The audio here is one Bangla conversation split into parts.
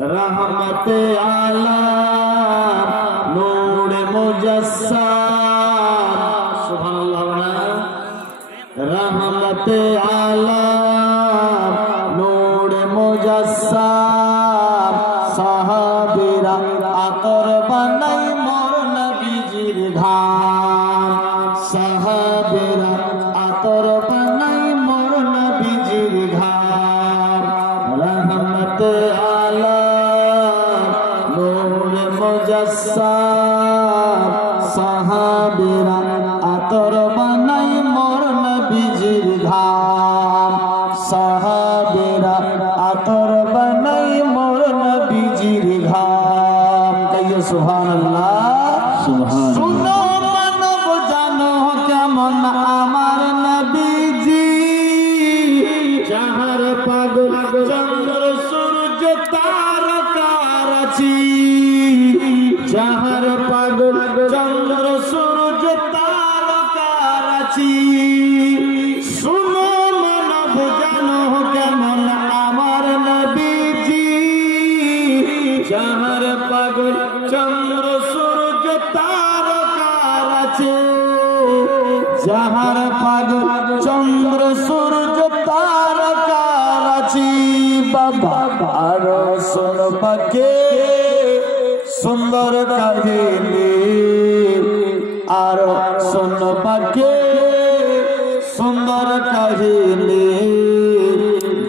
रहमते आलम नूर मुजस्सम सुभानअल्लाह रहमते आलम नूर मुजस्सम साहाबीरा आतर बनाई मोर नबीजिर घाम साहाबीरा आतर बनाई मोर नबीजिर घाम रहमते साहाबीरा आतर बनाई मोर नबीजिर घाम साहाबीरा आतर बनाई मोर नबीजिर घाम कहिए सुभानअल्लाह सुभान सुनो मानव जानो केमन आमार नबीजी जहार पागल चंद्र सूरज तारका राची जहार पागल चंद्र सूरज तारका राची सुनो मानव जानो केमन आमार नबीजी जहार पागल चंद्र सूरज तारका राची जहार पागल चंद्र सूरज तारका राची बाबा आरो सुन पाके सुंदर काहिनी आरो सुन पाके सुंदर काहिनी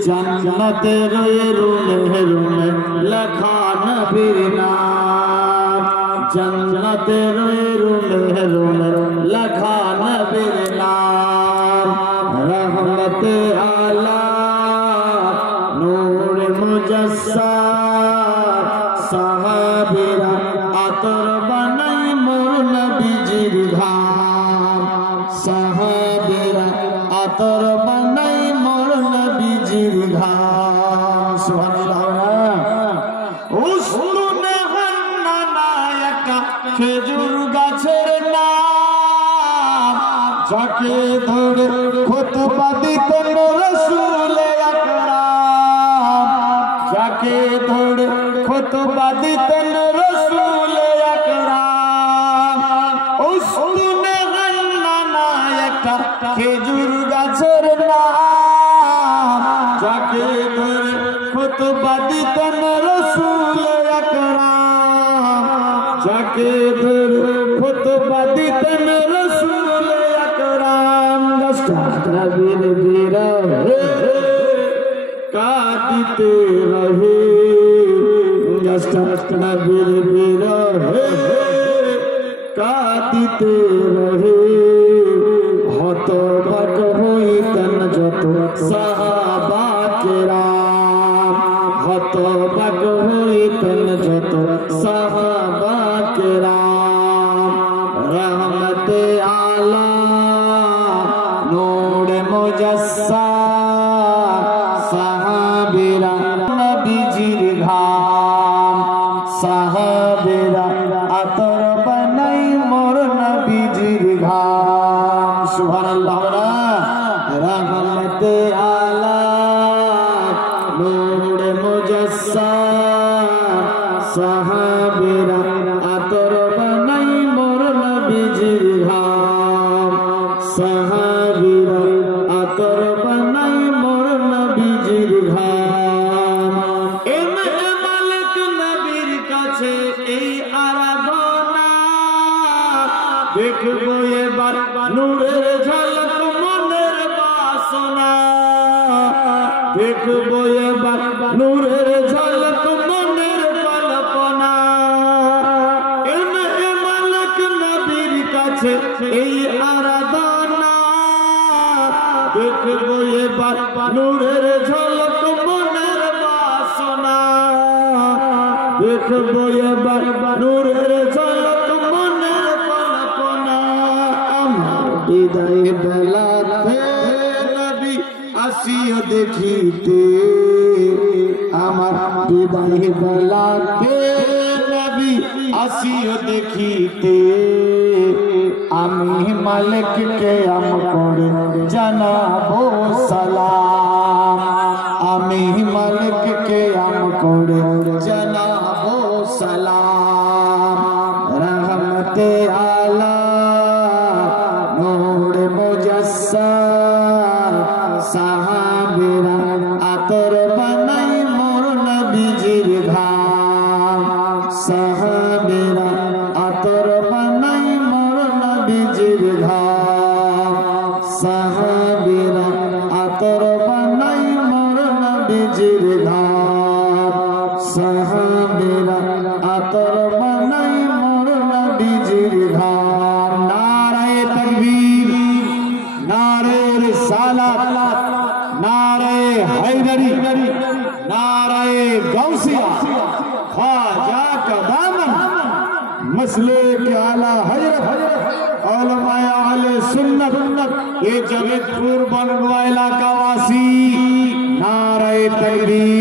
जन्नतेर रूने रूने लेखा नबीर नाम जन्नतेर रूने रूने लेखा नबीर नाम रहमते आला नूर मुजस्सम साहाबीरा आतर बनाई मोर नबीजिर घाम साहाबीरा आतर बनाई मोर नबीजिर घाम सुभानअल्लाह उस्लुने हन्ना नायका खेजुर गाছের নাম যাকে ধরে খুতবা দিতেন রাসূল আকরাম যাকে ধরে খুতবা দিতেন রাসূল আকরাম উসলুনে হন্না নায়কা খেজুর গাছের নাম যাকে ধরে খুতবা দিতেন রাসূল আকরাম যাকে ধরে খুতবা দিতেন রাসূল আকরাম নবীর বিরহে কাঁদিতে রহে নবীর বিরহে কাঁদিতে রহে হতবাক হইতেন যত সাহাবা কেরাম হতবাক হইতেন যত সাহাবা কেরাম রহমতে আলা নূর মুজস্সম সাহাবীরা নবীজির ঘাম সাহাবীরা আতর বানাই মোর নবীজির ঘাম সুবহানাল্লাহ রহমতে আলা নূর মুজস্সম সাহাবীরা আতর বানাই মোর নবীজির ঘাম সাহাবীরা আতর বানাই মোর নবীজির ঘাম মালিক নবীর কাছে এই আরাধনা দেখবো এবার নূরের ঝলক মনের বাসনা দেখবো এবার নূরের ঝলক মনের কল্পনা মালিক নবীর কাছে এই আরাধনা দেখবো এবার নূরের ঝলক মনের বাসনা দেখবো এবার নূরের ঝলক মনের কল্পনা আমার হৃদয় বেলাতে নবী আসিও দেখিতে আমার হৃদয় বেলাতে নবী আসিও দেখিতে আমি মালিককে আম করে জানাবো সালাম आमी मालिक के आम कोड़े जनाबो सलाम रहमते आला नूर मुजस्सम साहाबीरा आतर बनाई मोर नबीजिर घाम साहाबीरा आतर बनाई मोर नबीजिर घाम साहाबीरा आतर बनाई मोर नबीजिर घाम साहाबीरा आतर बनाई मोर नबीजिर घाम नारे तकबीर नारे रिसालत नारे हैदरी नारे गौसिया ख्वाजा का दामन मसले के आला हजरत उलमाए अहले सुन्नत ये जगतपुर बनवा इलाका वासी नारे तकबीर